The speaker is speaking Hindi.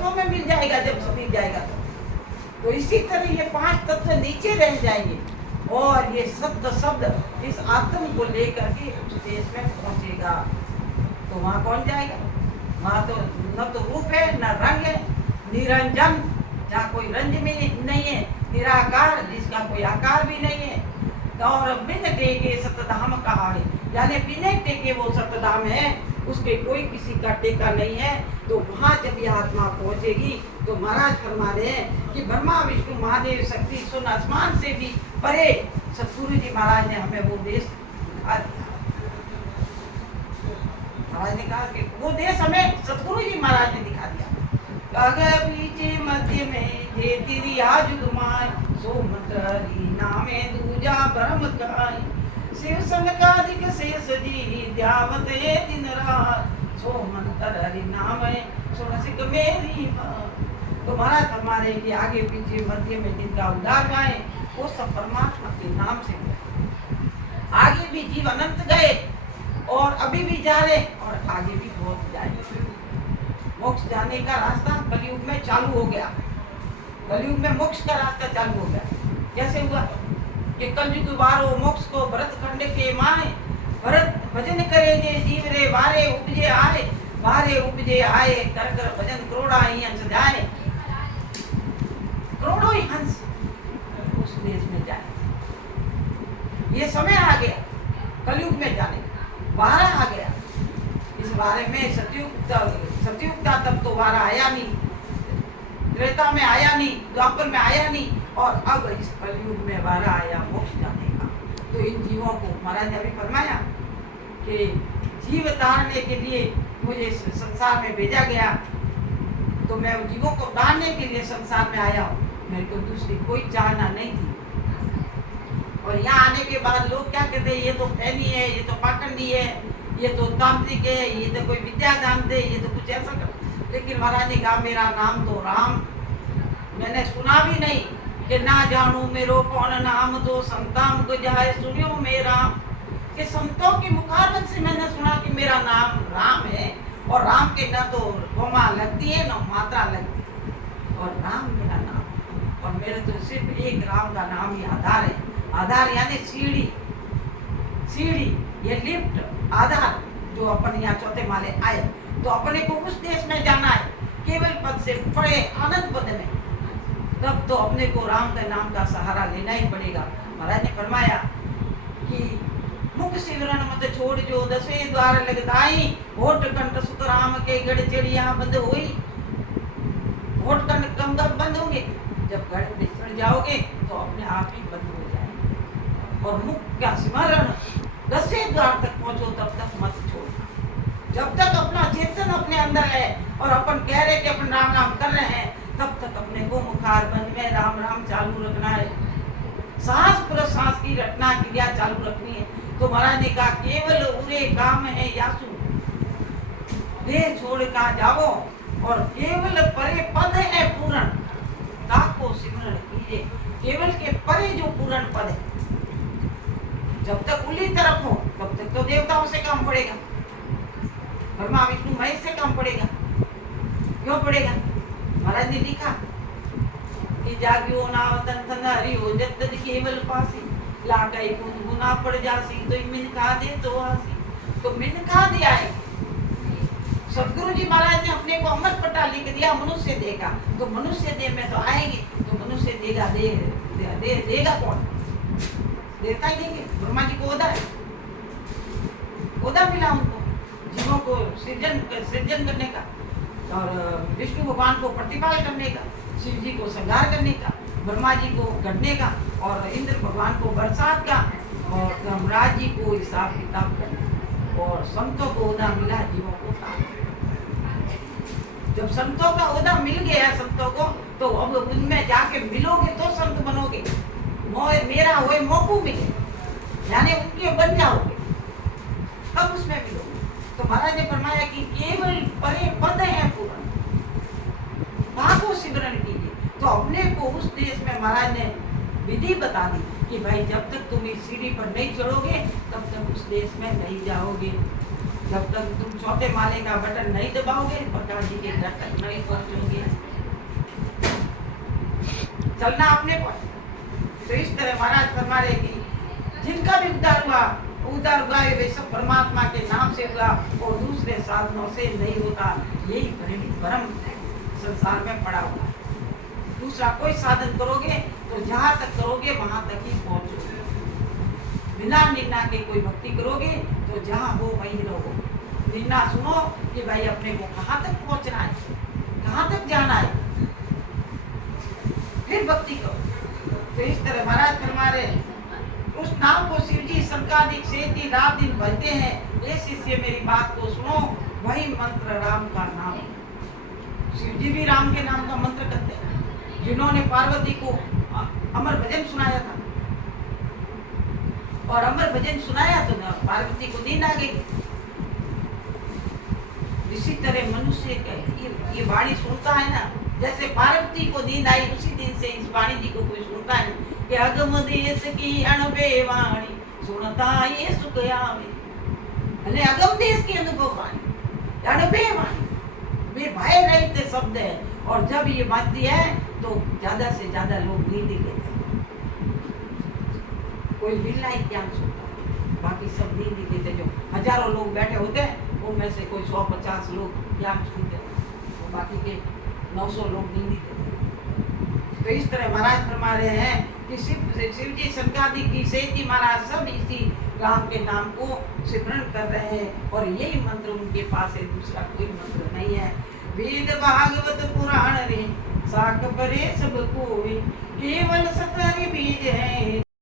तो में मिल जाएगा जब मिल जाएगा तो इसी तरह ये 5 तत्व नीचे रह जाएंगे और ये सत्य शब्द इस आत्म को लेकर के उस देश में पहुंचेगा। तो वहां कौन जाएगा? वहां तो न तो रूप है न रंग है, निरंजन जहाँ कोई रंग भी नहीं है, निराकार जिसका कोई आकार भी नहीं है। और बिन टेके सतधाम कहानी, यानी बिना टेके वो सतधाम है, उसके कोई किसी का टेका नहीं है। तो वहां जब यह आत्मा पहुंचेगी तो महाराज फरमा रहे हैं कि ब्रह्मा विष्णु महादेव शक्ति सुन आसमान से भी परे सतगुरु जी महाराज ने हमें वो देश दिखा दिया। महाराज ने कहा कि वो देश हमें सतगुरु जी महाराज ने दिखा दिया। पीछे मध्य में जे तेरी आज दुमाय सो मंत्री नामे दूजा ब्रह्म काय शिव संग का अधिक शेष जी ध्यावत ये दिन रात सो मंत्र हरि नाम है सुन सिक मेरी तो महाराज फरमा रहे कि आगे पीछे मध्य में जिनका उद्धार गाए वो सब परमात्मा के नाम से गए। आगे भी जीव अनंत गए और अभी भी जा रहे और आगे भी बहुत जाएंगे। मोक्ष जाने का रास्ता कलयुग में चालू हो गया। कलयुग में मोक्ष का रास्ता चालू हो गया। कैसे हुआ कि कलयुग वारो मोक्ष को भरत खंड के माए भरत भजन करे जे जीव रे वारे उपजे आए वारे उपजे आए कर कर भजन करोड़ा ही हंस जाए। करोड़ों ही हंस उस देश में जाए। ये समय आ गया कलयुग में जाने का, वारा आ गया। इस बारे में सतयुग था तब तो वारा आया नहीं, त्रेता में आया नहीं, द्वापर में आया नहीं, और अब इस कलयुग में वारा आया मोक्ष जाने का। तो इन जीवों को महाराज ने अभी फरमाया कि जीव तारने के लिए मुझे संसार में भेजा गया, तो मैं जीवों को तारने के लिए संसार में आया हूँ। मेरे को दूसरी कोई चाहना नहीं थी। और यहाँ आने के बाद लोग क्या कहते हैं, ये तो फैनी है, ये तो पाखंडी है, ये तो तांत्रिक है, ये तो कोई विद्या जानते, ये तो कुछ ऐसा कर। लेकिन महाराज ने कहा मेरा नाम तो राम, मैंने सुना भी नहीं कि ना जानू मेरो कौन नाम तो संताम को जाए सुनियो मेरा, कि संतों के मुखारबिन से मैंने सुना कि मेरा नाम राम है। और राम के न तो गोमा लगती है न मात्रा लगती है, और राम मेरा नाम। और मेरे तो सिर्फ एक राम का नाम ही आधार है। आधार यानी सीढ़ी, सीढ़ी ये लिफ्ट आधार। जो अपन यहाँ चौथे माले आए तो अपने को उस देश में जाना है केवल पद से पड़े आनंद पद में, तब तो अपने को राम के नाम का सहारा लेना ही पड़ेगा। महाराज ने फरमाया कि मुख सिमरन मत छोड़ जो 10वें द्वार लगताई होठ कंठ सुत राम के गढ़ चिड़िया बंद हुई। होठ कंठ कम बंद होंगे, जब गढ़ में चढ़ जाओगे तो अपने आप ही बंद हो जाएंगे। और मुख का सिमरन 10वें द्वार तक पहुंचो तब तक मत छोड़ना। जब तक अपना चेतन अपने अंदर है और अपन कह रहे कि अपन राम राम कर रहे हैं, तब तक अपने को मुखार बंद में राम राम चालू रखना है। सांस प्रश्वास की रटना क्रिया चालू रखनी है। तो महाराज ने कहा केवल उरे काम है यासु, देह छोड़ का जाओ और केवल परे पद है पूर्ण, ताको सिमरण कीजिए। केवल के परे जो पूर्ण पद है, जब तक उली तरफ हो तब तक तो देवताओं से काम पड़ेगा, ब्रह्मा विष्णु महेश से काम पड़ेगा। क्यों पड़ेगा? महाराज ने लिखा कि जाग्यो नावतन थन हरि हो जत केवल पासी लागाई गुना पड़ जासी तो मिनखा दे तो आसी। तो मिनखा दिया है सदगुरु जी महाराज ने अपने को अमर पट्टा लिख दिया। मनुष्य देगा तो मनुष्य देह में तो आएंगे, तो मनुष्य देगा देगा कौन? देवता ही देंगे। ब्रह्मा जी को ओदा है, ओदा मिला उनको जीवों को सृजन करने का, और विष्णु भगवान को प्रतिपाल करने का, शिव जी को संहार करने का, ब्रह्मा जी को गढ़ने का, और इंद्र भगवान को बरसात का, और धर्मराज जी को हिसाब किताब करना। और संतों को ओदा मिला, जीवों को ताप। जब संतों का ओदा मिल गया संतों को, तो अब उनमें जाके मिलोगे तो संत बनोगे। मेरा होए मोकू मिले, यानी उनके बन जाओगे, तब उसमें मिलोगे। तो महाराज ने फरमाया कि केवल परे पद है पूर्ण, ताको सिमरण कीजिए। तो अपने को उस देश में महाराज ने विधि बता दी कि भाई जब तक तुम इस सीढ़ी पर नहीं चढ़ोगे तब तक उस देश में नहीं जाओगे। जब तक तुम चौथे माले का बटन नहीं दबाओगे प्रकाश जी के घर तक नहीं पहुंचोगे। चलना अपने पर। तो इस तरह महाराज फरमा रहे कि जिनका भी उद्धार हुआ है वे सब परमात्मा के नाम से हुआ और दूसरे साधनों से नहीं होता। यही परिणित परम संसार में पड़ा हुआ है। दूसरा कोई साधन करोगे तो जहाँ तक करोगे वहां तक ही पहुंचोगे। बिना निन्ना के कोई भक्ति करोगे तो जहाँ हो वहीं रहो। निन्ना सुनो कि भाई अपने को कहाँ तक पहुंचना है, कहाँ तक जाना है, फिर भक्ति करो। तो इस तरह महाराज फरमा रहे उस नाम को शिव जी शंकादिक से रात दिन भजते हैं। ये शिष्य मेरी बात को सुनो, वही मंत्र राम का नाम। शिव जी भी राम के नाम का मंत्र करते हैं। जिन्होंने पार्वती को अमर भजन सुनाया था और अमर भजन सुनाया तो पार्वती को नींद आ गई। इसी तरह मनुष्य ये वाणी सुनता है ना, जैसे पार्वती को नींद आई उसी दिन से इस वाणी जी को कोई सुनता है कि अगम देश की अणबे वाणी सुनता ये सुख आवे। अने अगम देश की अनुभव वाणी, अणबे वाणी, वे भय रहित शब्द है। और जब ये बाजती है तो ज्यादा से ज्यादा लोग नींद लेते हैं। कोई बिल्ला ही ज्ञान सुनता है, बाकी सब नींद लेते। जो हजारों लोग बैठे होते हैं उनमें से कोई 150 लोग ज्ञान सुनते हैं, तो बाकी के 900 लोग नींद लेते हैं। तो इस तरह महाराज फरमा रहे हैं कि शिव जी शंकादिक की सेती महाराज सब इसी राम के नाम को सिमरण कर रहे हैं और यही मंत्र उनके पास है, दूसरा कोई मंत्र नहीं है। वेद भागवत पुराण रे साख परे सब कोई, केवल सतर बीज है।